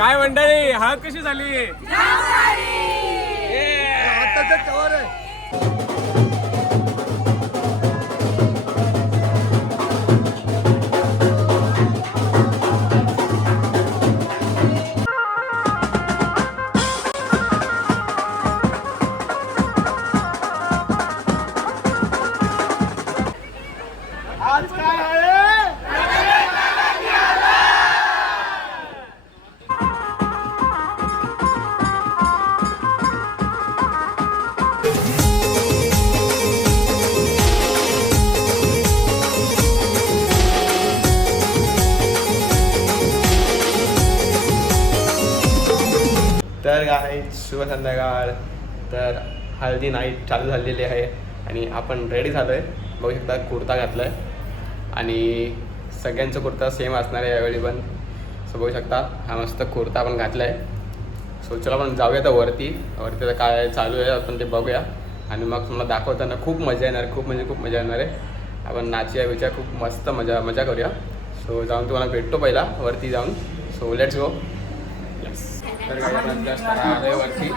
काय मंडळी हळद कशी झाली? तर काय शुभ संध्याकाळ. तर हळदी नाईट चालू झालेली आहे आणि आपण रेडी झालो आहे. बघू शकता कुर्ता घातला आहे आणि सगळ्यांचा कुर्ता सेम असणार आहे यावेळी पण. सो बघू शकता हा मस्त कुर्ता आपण घातला आहे. सो चला आपण जाऊया तर वरती तर काय चालू आहे आपण ते बघूया आणि मग तुम्हाला दाखवताना खूप मजा येणार, खूप म्हणजे खूप मजा येणार आहे. आपण नाचूया विचार खूप मस्त मजा करूया. सो जाऊन तुम्हाला भेटतो पहिला वरती जाऊन. So let's go. तर आपण जस्ट आलोय वरती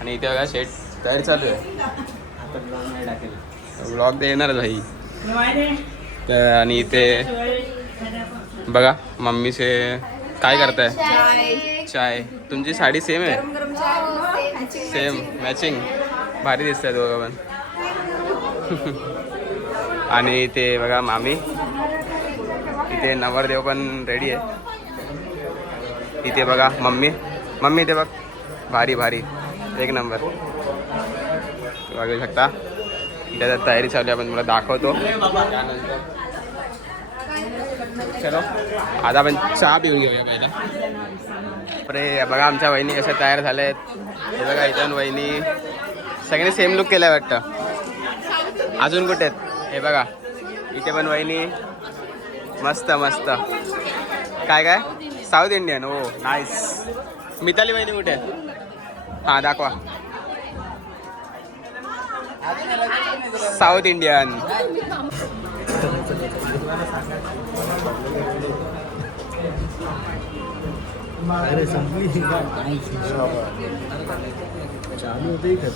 आणि इथे बघा शेट तयारी चालू आहे. ब्लॉग ते येणारच भाई. तर आणि इथे बघा मम्मीचे काय करताय? चाय. तुमची साडी सेम आहे? Same matching. भारी दिसतंय दोघं पण. आणि इथे बघा मामी. इथे नवरदेव पण रेडी आहे. इथे बघा मम्मी इथे बघ. भारी एक नंबर बघू शकता. इथे तयारी चालू आहे आपण तुम्हाला दाखवतो. त्यानंतर चलो आता आपण चहा पिऊन घेऊया पहिला. अरे बघा आमच्या वहिनी कशा तयार झाल्या आहेत. हे बघा इथून वहिनी सगळ्यांनी सेम लुक केलाय वाटतं. अजून कुठे आहेत? हे बघा इथे पण वहिनी मस्त काय साऊथ इंडियन. हो नाईस. मिताली वहिनी कुठे आहेत? हां दाखवा. South Indian. चालू होते का?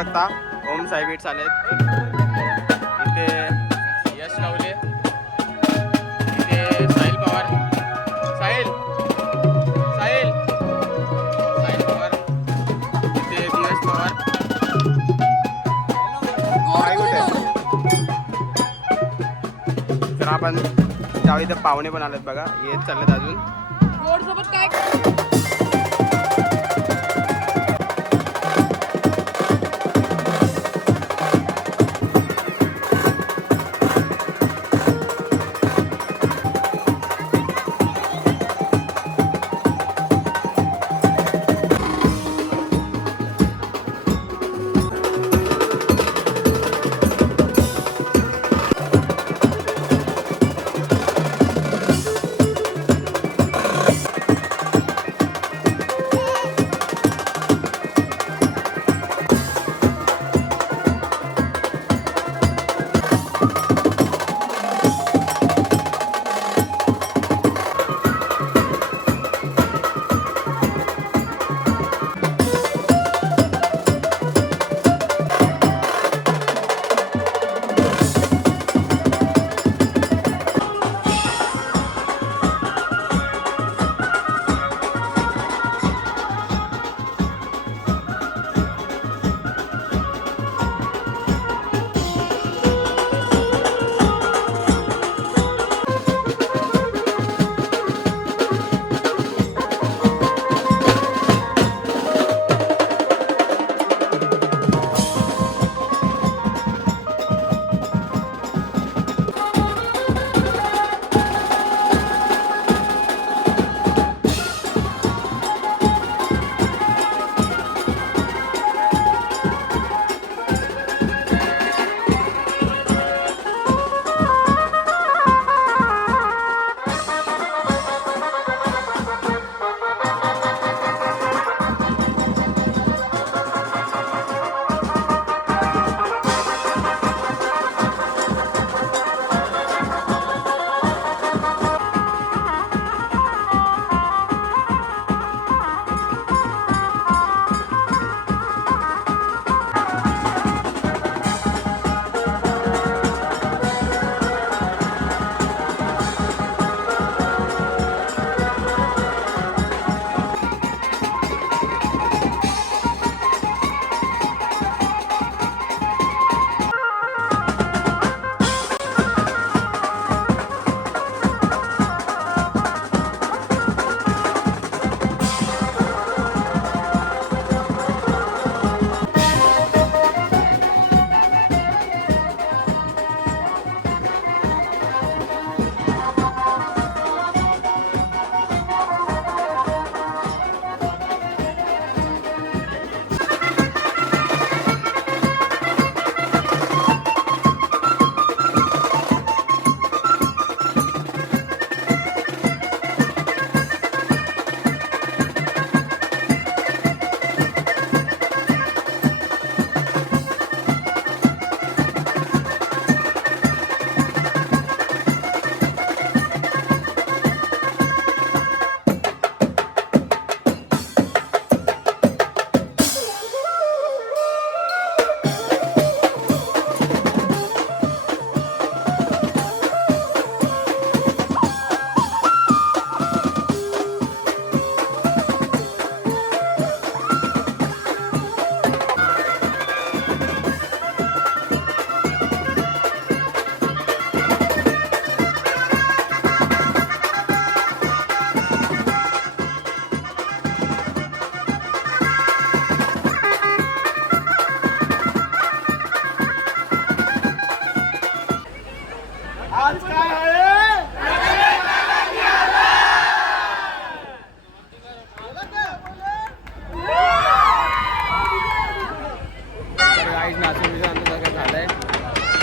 शकता ओम साई बीट्स आलेत. इथे यश गावले, इथे साहिल पवार, साहिल साहिल साहिल पवार, इथे धीरज पवार. काय कुठे तर आपण जाऊ. इथे पाहुणे पण आलेत बघा, येत चाललेत अजून.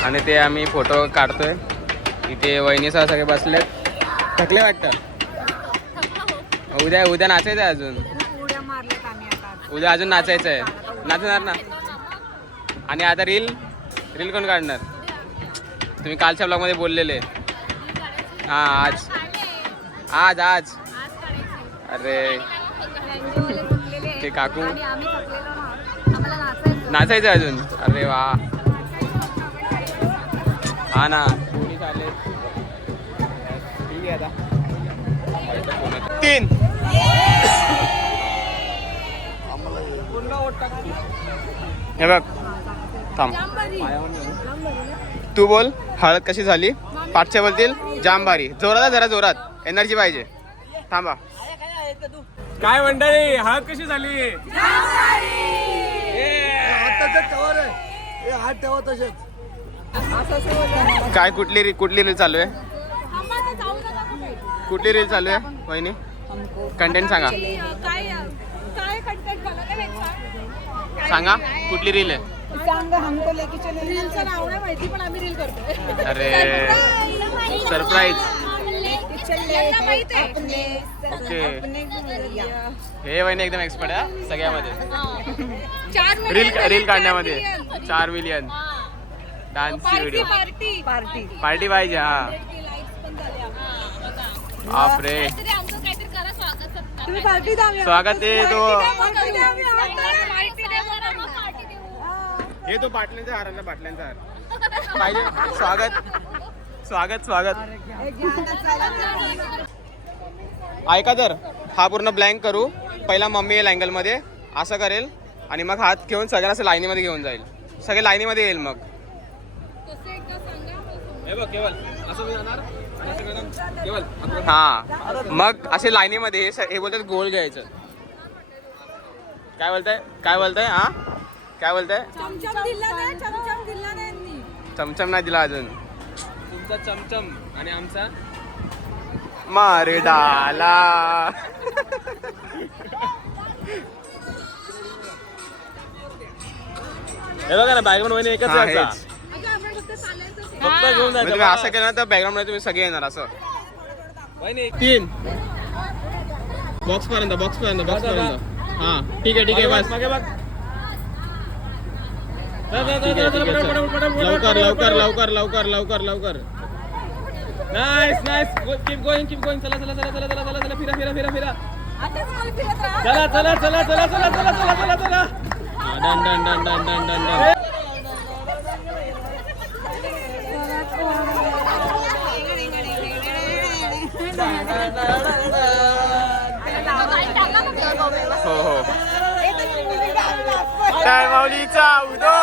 आणि ते आम्ही फोटो काढतोय. इथे वहिनीसह सगळे बसलेत. थकले वाटतं. उद्या नाचायचं आहे अजून. उद्या अजून नाचायचं आहे. नाचणार ना. आणि आता रील कोण काढणार? तुम्ही कालच्या ब्लॉगमध्ये बोललेले. हां आज अरे ते काकू नाचायचं अजून. अरे वा. हा ना पोलीस आले. ठीक आहे आता 3 हे बघ थांब. तू बोल हळद कशी झाली. पाठच्या बोलतील जाम भारी. जोरात जरा जोरात एनर्जी पाहिजे. थांबा. काय मंडळी हळद कशी झाली. काय कुठली रील चालू आहे. कुठली रील चालू आहे वहिनी. कंटेंट सांगा. सांगा कुठली रील आहे. अरे सरप्राईज. ओके हे वहिनी एकदम एक्सपर्ट आहे सगळ्यामध्ये. रील काढण्यामध्ये 4 मिलियन. डान्सची व्हिडिओ पार्टी पाहिजे. हा बापरे. स्वागत आहे तो. हे तो बाटल्यांचा हार ना. बाटल्यांचा हार पाहिजे. स्वागत. ऐका तर हा पूर्ण ब्लँक करू. पहिला मम्मी येईल अँगल मध्ये असं करेल आणि मग हात घेऊन सगळ्यांना असं लाईनीमध्ये घेऊन जाईल. सगळे लाईनीमध्ये येईल. मग हा मग असे लाईनीमध्ये हे बोलतात गोल घ्यायचं. काय बोलताय हा काय बोलताय. चमचम नाही दिला अजून. तुमचा चमचम आणि आमचा मारे डाला. हे बघा ना बॅकग्राऊंड वहिनी एकच हा, यायचा. हेच. फक्त घेऊन म्हणजे जायचं तुम्ही असं केलं तर बॅकग्राऊंड मध्ये तुम्ही सगळे येणार असं. वहिनी 3 बॉक्स पर्यंत हा ठीक आहे बस. मागे बघ. लवकर. नाईस कीप गोइंग चला फिरा. चला. डन. हो काय माऊलीचा उदो.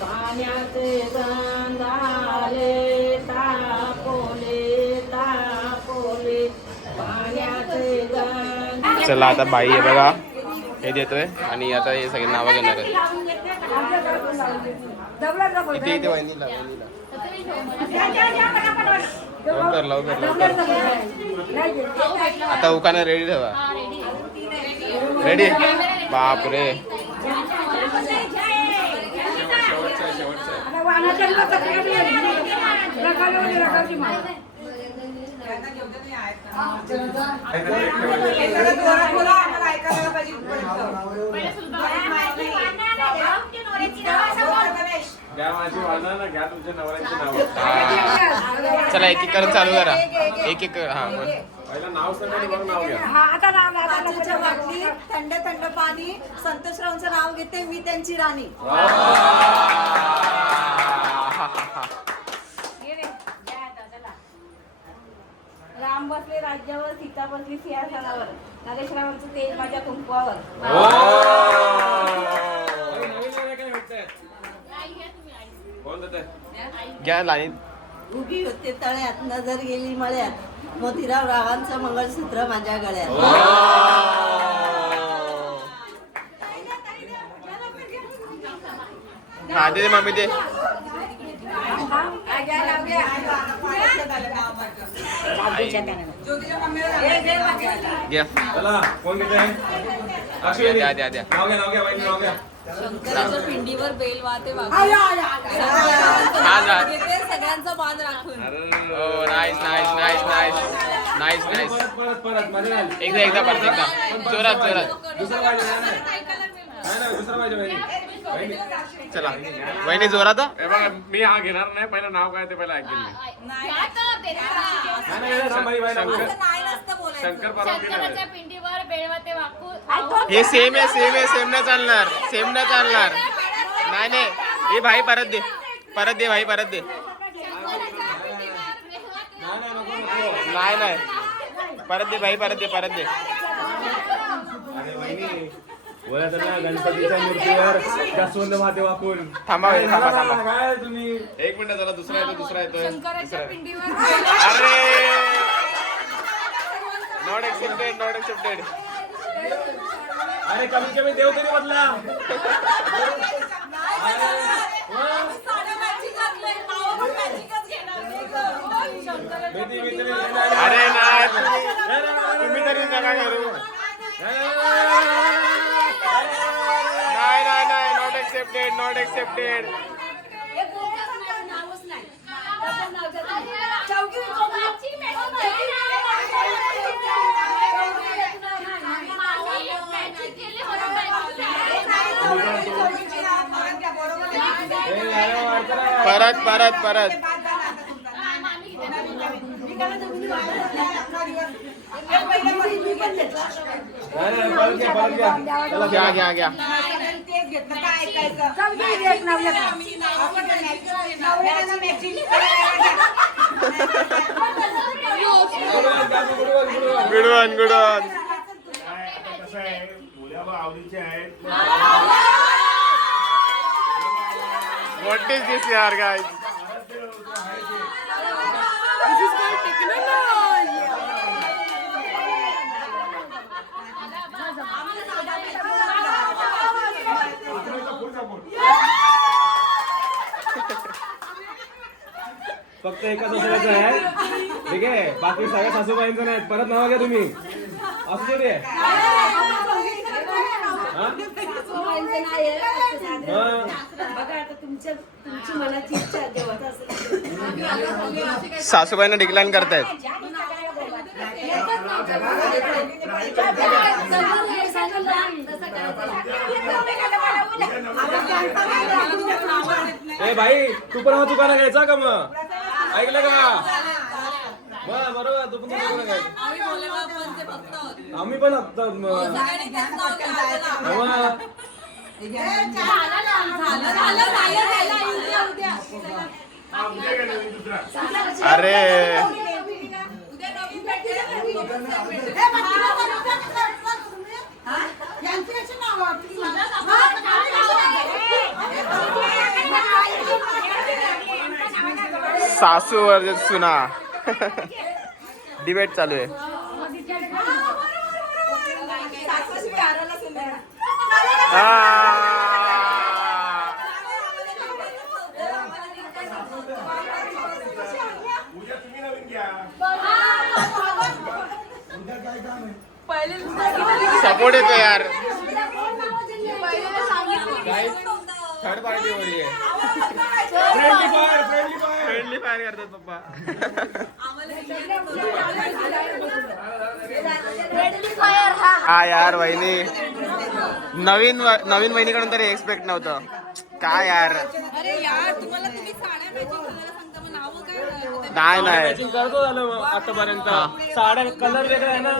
पाण्याचे गंधाले तापोले पाण्याचे गंध. चला आता बाई आहे बघा हे देतोय आणि आता हे सगळे नावं घेणार आहे. इथे वहिनीला लवकर. आता उकाना रेडी ठेवा. रेडी. बापरे. चला एक करून चालू करा. एक हा बोल. काचेच्या बाटलीत थंड पाणी. संतोषरावांचं नाव घेते मी त्यांची राणी. राम बसले राज्यावर सीता बसली सिंहासनावर. नरेशरावांचं तेल माझ्या कुंकवावर. घ्या लाईन. उभी होते तळ्यात नजर गेली मळ्यात. मोतीराव रावांचं मंगळसूत्र माझ्या गळ्यात. हा दे मम्मी दे. घ्या. चला कोण घेते. द्या. नाव घ्या. शंकराच्या पिंडीवर बेल वाहते सगळ्यांचा मान राखून. हो नाईस. परत मजा आली. एकदा परत जोरात. दुसरा पाहिजे वहिनी. चला वहिनी जोरात हे बघा मी हा घेणार नाही, पहिलं नाव काय ते पहिलं ऐकेल मी. शंकर परवानगी शंकराच्या पिंडीवर बेळवा ते वाकू हे सेम आहे सेम आहे, सेम नाही चालणार, सेम नाही चालणार. नाही नाही हे भाई परत दे, परत दे भाई, परत दे. नाही नाही परत दे भाई, परत दे, परत दे. गणपतीच्या मूर्तीवर जास्वंद माते वाकून. थांबा भाई, थांबा थांबा. काय तुम्ही एक मिनिट झाला, दुसरा येतो, दुसरा येतो. शंकराच्या पिंडीवर अरे नॉट एक्सेप्टेड, नॉट एक्सेप्टेड. अरे कमी कमी देव तरी बदला. अरे नाही तुम्ही तरी नका करू. नाही नाही नाही नॉट एक्सेप्टेड, नॉट एक्सेप्टेड. परत परत परत घ्या घ्या घ्या. गुडवन गुडवन. What is this yaar guys? फक्त एकाच असल्याचं आहे, ठीक आहे, बाकी सगळ्या सासूबाईंचं नाही. परत नाव घ्या तुम्ही, असू दे. सासूबाईंना डिक्लाइन करतायत. ए भाई तू पण हा दुकाना घ्यायचा का मग, ऐकलं का? बरोबर, तू पण दुकाना घ्यायचं. आम्ही पण अरे सासू वर्सेस सुना डिबेट चालू आहे. सपोर्ट येतो यार. थर्ड पार्टी हो रही है. फ्रेंडली फायर करतात पप्पा. हा यार वहिनी, नवीन नवीन वहिनीकडून तरी एक्सपेक्ट नव्हतं. काय यार, नाही नाही करतो झालं आतापर्यंत. साड्या कलर वेगळा आहे ना.